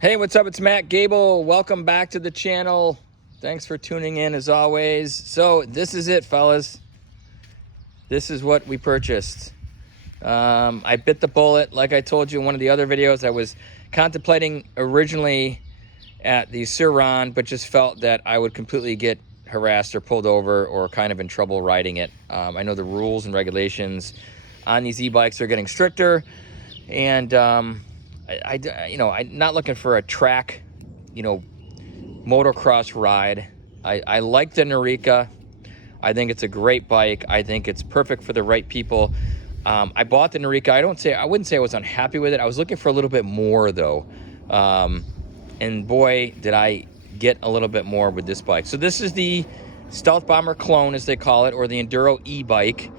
Hey, what's up? It's Matt Gable. Welcome back to the channel. Thanks for tuning in as always. So this is it, fellas. This is what we purchased. I bit the bullet. Like I told you in one of the other videos, I was contemplating originally at the Sur-Ron, but just felt that I would completely get harassed or pulled over or kind of in trouble riding it. I know the rules and regulations on these e-bikes are getting stricter, and I'm not looking for a track, motocross ride. I like the Narika. I think it's a great bike. I think it's perfect for the right people. I bought the Narika. I wouldn't say I was unhappy with it. I was looking for a little bit more though. And boy, did I get a little bit more with this bike. So this is the Stealth Bomber clone, as they call it, or the Enduro e-bike.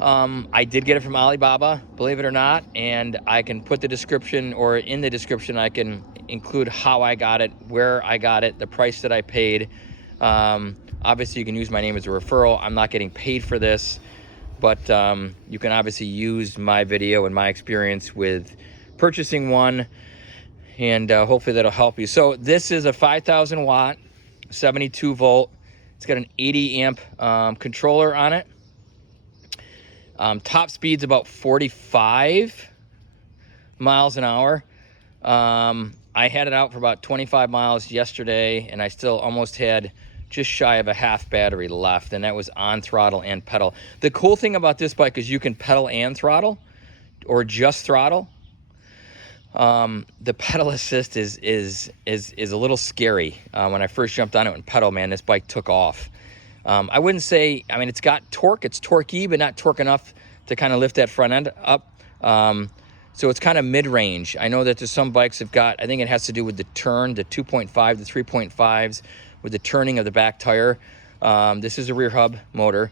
I did get it from Alibaba, believe it or not, and I can put the description, or in the description I can include how I got it, where I got it, the price that I paid. Obviously you can use my name as a referral. I'm not getting paid for this, but you can obviously use my video and my experience with purchasing one, and hopefully that'll help you. So this is a 5,000 watt, 72 volt. It's got an 80 amp controller on it. Top speed's about 45 miles an hour. I had it out for about 25 miles yesterday, and I still almost had just shy of a half battery left, and that was on throttle and pedal. The cool thing about this bike is you can pedal and throttle, or just throttle. The pedal assist is a little scary. When I first jumped on it and pedal, man, this bike took off. I wouldn't say, I mean, it's got torque, it's torquey, but not torque enough to kind of lift that front end up. So it's kind of mid-range. I know that there's some bikes have got, I think it has to do with the turn, the 2.5, the 3.5s, with the turning of the back tire. This is a rear hub motor.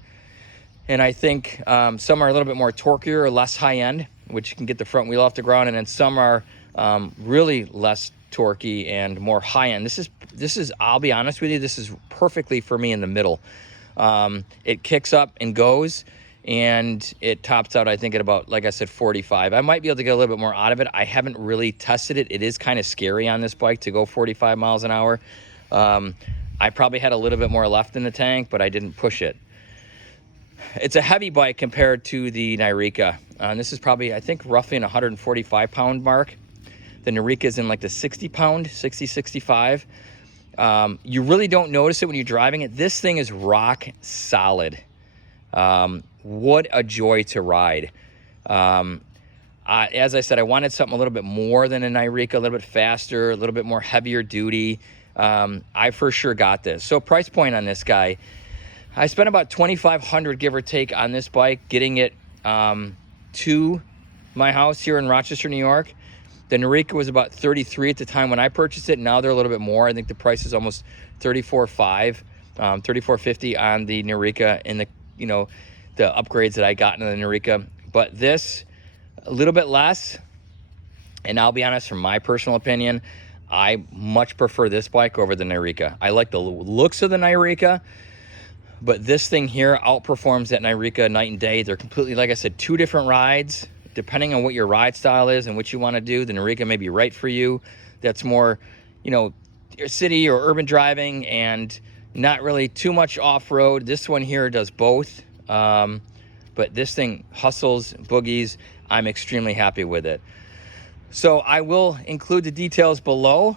And I think some are a little bit more torqueier or less high end, which you can get the front wheel off the ground, and then some are really less torquey and more high end. This is, I'll be honest with you, this is perfectly for me in the middle. It kicks up and goes, and it tops out, I think, at about, like I said, 45. I might be able to get a little bit more out of it. I haven't really tested it. It is kind of scary on this bike to go 45 miles an hour. I probably had a little bit more left in the tank, but I didn't push it. It's a heavy bike compared to the Narika. This is probably, I think, roughly an 145 pound mark. The Narika is in like the 60 pound, 60, 65. You really don't notice it when you're driving it. This thing is rock solid. What a joy to ride. As I said, I wanted something a little bit more than a Narika, a little bit faster, a little bit more heavier duty. I for sure got this. So price point on this guy, I spent about $2,500, give or take, on this bike, getting it to my house here in Rochester, New York. The Narika was about $33 at the time when I purchased it. Now they're a little bit more. I think the price is almost $34.5, $34.50 on the Narika in the, the upgrades that I got in the Narika. But this, a little bit less. And I'll be honest, from my personal opinion, I much prefer this bike over the Narika. I like the looks of the Narika, but this thing here outperforms that Narika night and day. They're completely, like I said, two different rides. Depending on what your ride style is and what you want to do, the Narika may be right for you. That's more, city or urban driving and not really too much off-road. This one here does both. But this thing hustles, boogies. I'm extremely happy with it. So I will include the details below.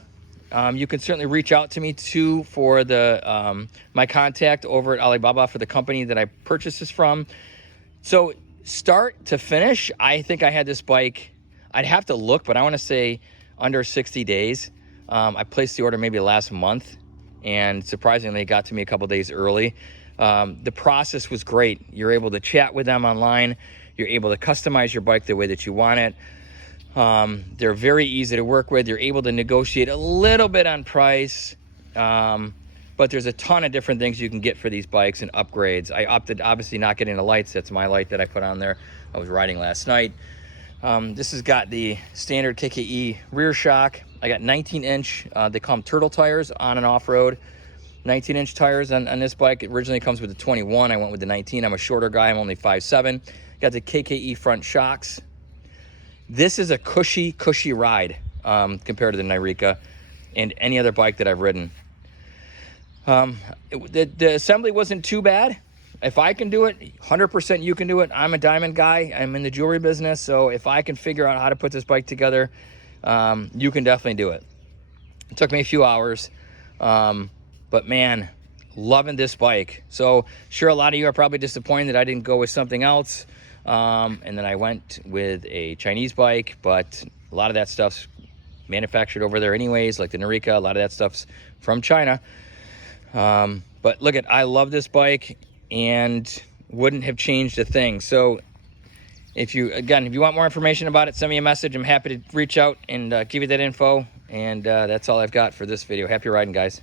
You can certainly reach out to me too for the my contact over at Alibaba for the company that I purchased this from. So start to finish, I think I had this bike, I'd have to look, but I want to say under 60 days. I placed the order maybe last month, and surprisingly it got to me a couple days early. The process was great. You're able to chat with them online. You're able to customize your bike the way that you want it. They're very easy to work with. You're able to negotiate a little bit on price, but there's a ton of different things you can get for these bikes and upgrades. I opted obviously not getting the lights. That's my light that I put on there. I was riding last night. This has got the standard KKE rear shock. I got 19-inch, they call them turtle tires on and off-road. 19-inch tires on this bike. It originally comes with the 21. I went with the 19. I'm a shorter guy. I'm only 5'7". Got the KKE front shocks. This is a cushy ride. compared to the Nyrika and any other bike that I've ridden. The assembly wasn't too bad. If I can do it, 100% you can do it. I'm a diamond guy. I'm in the jewelry business. So if I can figure out how to put this bike together, you can definitely do it. It took me a few hours, but man, loving this bike. So sure, a lot of you are probably disappointed that I didn't go with something else. And then I went with a Chinese bike, but a lot of that stuff's manufactured over there anyways, like the Nyrika. A lot of that stuff's from China. But look I love this bike and wouldn't have changed a thing. So if you want more information about it, send me a message. I'm happy to reach out and give you that info. And that's all I've got for this video. Happy riding, guys.